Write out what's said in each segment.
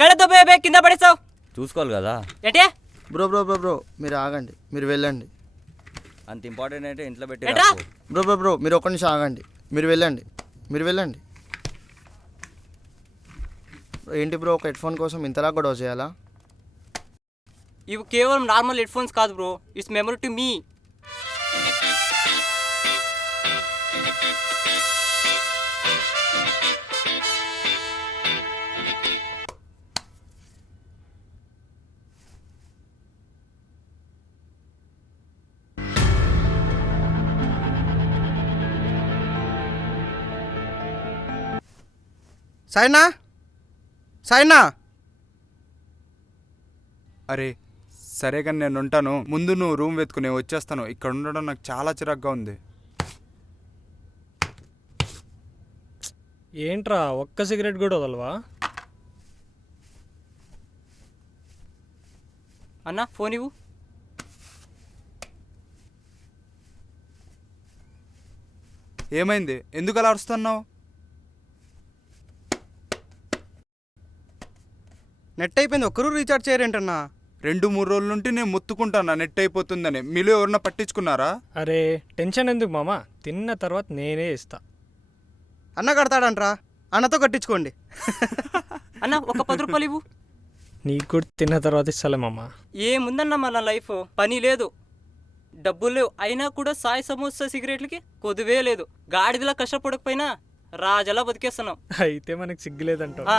ఎక్కడ దొబ్బే కింద పడేసావు చూసుకోవాలి కదా. ఏంటే బ్రో బ్రో బ్రో బ్రో మీరు ఆగండి, మీరు వెళ్ళండి. అంత ఇంపార్టెంట్ అయితే ఇంట్లో పెట్టి ఏంట్రా? రాకు. బ్రో బ్రో బ్రో మీరు ఒక్క నిమిషం ఆగండి, మీరు వెళ్ళండి, మీరు వెళ్ళండి. ఏంటి బ్రో ఒక హెడ్ ఫోన్ కోసం ఇంతలా గొడవ చేయాలా? ఇవి కేవలం నార్మల్ హెడ్ ఫోన్స్ కాదు bro, it's memory to me. సాయినా, సాయినా. అరే సరే కానీ నేను ఉంటాను, ముందు నువ్వు రూమ్ వెతుకుని వచ్చేస్తాను. ఇక్కడ ఉండడం నాకు చాలా చిరాగ్గా ఉంది. ఏంట్రా ఒక్క సిగరెట్ కూడా వదలవా? అన్న ఫోన్ ఇవ్వు. ఏమైంది, ఎందుకు అలా అరుస్తున్నావు? నెట్ అయిపోయింది, ఒక్కరూ రీఛార్జ్ చేయరేంటన్నా? 2-3 రోజుల నుండి నేను మొత్తుకుంటాను నెట్ అయిపోతుందని. మీలో ఎవరన్నా పట్టించుకున్నారా? అరే టెన్షన్ ఎందుకు మామ, తిన్న తర్వాత నేనే ఇస్తా. అన్న కడతాడంట్రా, అన్నతో కట్టించుకోండి. అన్న ఒక 10 రూపాయలు ఇవ్వు. నీకు కూడా తిన్న తర్వాత ఇస్తాలే మామ. ఏముందన్న మన లైఫ్, పని లేదు, డబ్బులు లేవు, అయినా కూడా సాయి సమోసా సిగరెట్లకి కొద్దువే లేదు. గాడిదలా కష్టపడకపోయినా రాజలా బతికేస్తున్నాం. అయితే మనకు సిగ్గులేదంటావు. ఆ,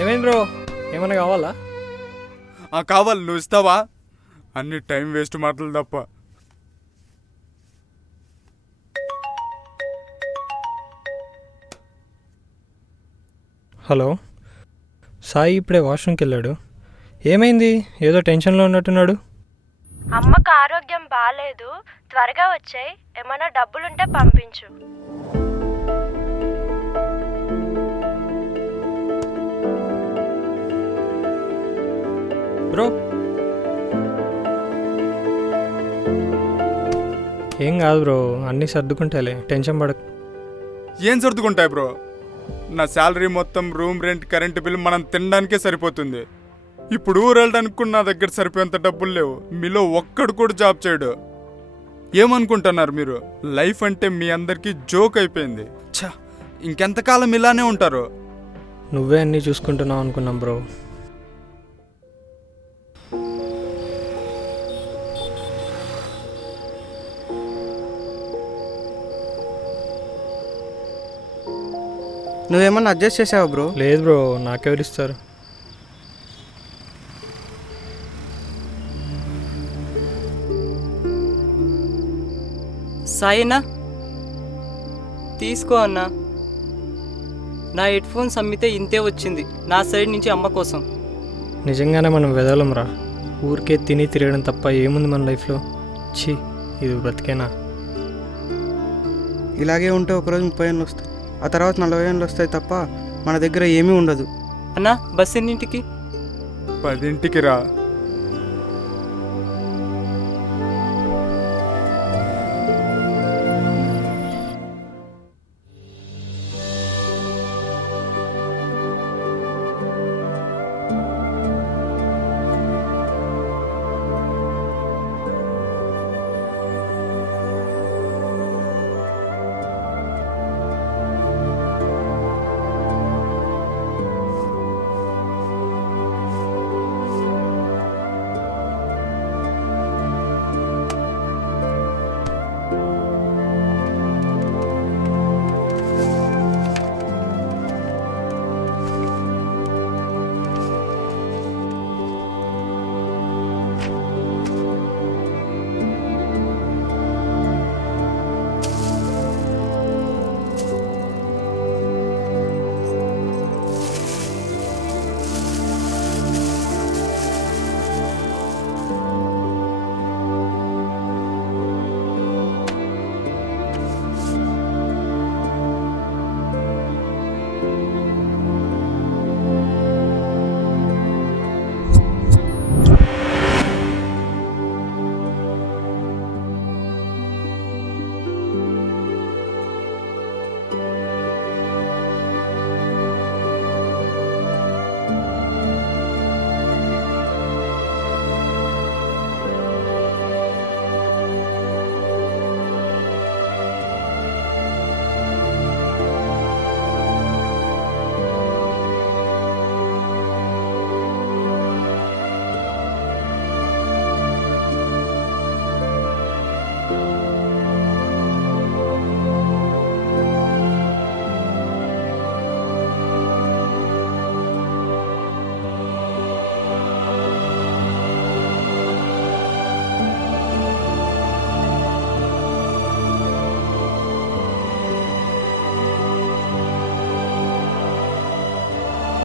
ఏమైంది బ్రో, ఏమైనా కావాలా? కావాలి, నువ్వు ఇస్తావా? అన్ని టైం వేస్ట్ మాటలు తప్ప. హలో సాయి, ఇప్పుడే వాష్రూమ్కి వెళ్ళాడు. ఏమైంది, ఏదో టెన్షన్లో ఉన్నట్టున్నాడు. అమ్మకు ఆరోగ్యం బాగాలేదు, త్వరగా వచ్చాయి, ఏమైనా డబ్బులుంటే పంపించు. బ్రో ఏం కాదు బ్రో, అన్నీ సర్దుకుంటాలే, టెన్షన్ పడకు. ఏం సర్దుకుంటాయి బ్రో? నా శాలరీ మొత్తం రూమ్ రెంట్, కరెంటు బిల్ మనం తినడానికే సరిపోతుంది. ఇప్పుడు ఊరు వెళ్ళడానికి కూడా నా దగ్గర సరిపోయేంత డబ్బులు లేవు. మీలో ఒక్కడు కూడా జాబ్ చేయడు. ఏమనుకుంటున్నారు మీరు? లైఫ్ అంటే మీ అందరికీ జోక్ అయిపోయింది. ఛా, ఇంకెంతకాలం ఇలానే ఉంటారు? నువ్వే అన్నీ చూసుకుంటున్నావు అనుకున్నాం బ్రో. నువ్వేమన్నా అడ్జస్ట్ చేసావా బ్రో? లేదు బ్రో, నాకెవరిస్తారు? సాయినా తీసుకో అన్న. నా హెడ్ ఫోన్స్ అమ్మితే ఇంతే వచ్చింది నా సైడ్ నుంచి అమ్మ కోసం. నిజంగానే మనం వెదలం రా, ఊరికే తిని తిరగడం తప్ప ఏముంది మన లైఫ్లో? ఛీ, ఇది బ్రతికేనా? ఇలాగే ఉంటే ఒకరోజు 30 ఏళ్ళు వస్తాయి, ఆ తర్వాత 40 ఏళ్ళు వస్తాయి తప్ప మన దగ్గర ఏమీ ఉండదు. అన్న బస్ ఎన్నింటికి? 10ంటికి రా.